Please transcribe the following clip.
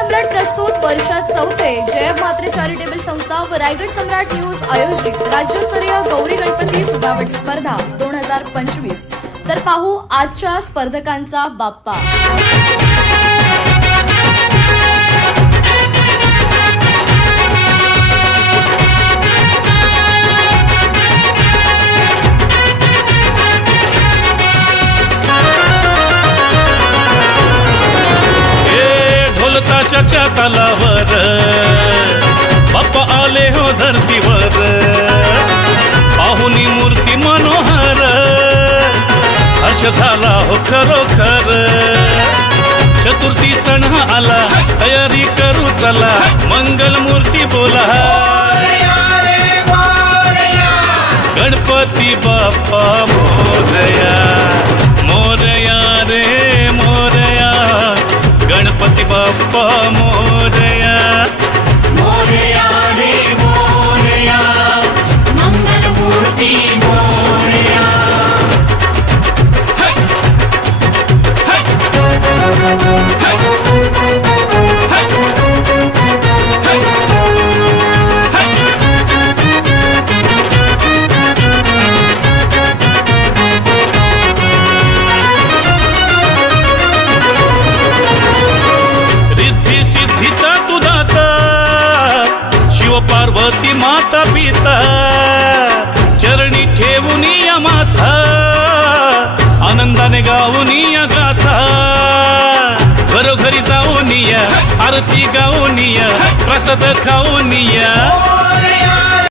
सम्राट प्रस्तुत वर्षात चौथे जय मात्रे चॅरिटेबल संस्था व रायगड सम्राट न्यूज आयोजित राज्यस्तरीय गौरी गणपती सजावट स्पर्धा 2025। तर पाहू आजच्या स्पर्धकांचा बाप्पा। ताशाच्या तालावर बाप्पा आले हो धरतीवर, पाहुनी मूर्ती मनोहर, हर्ष झाला हो खरोखर। चतुर्थी सण आला, तयारी करू चला, मंगल मूर्ती बोला, गणपती बाप्पा मोरया, मोरया रे मोरया, गणपती बाप्पा मोरया, मोरया रे मोरया, मंगल मूर्ती मोरया। सिद्धीचा तू दाता, शिव पार्वती माता पिता, चरणी ठेवून या माथा, आनंदाने गाऊन या गाथा, घरोघरी जाऊन या, आरती गाऊन या, प्रसाद खाऊन या।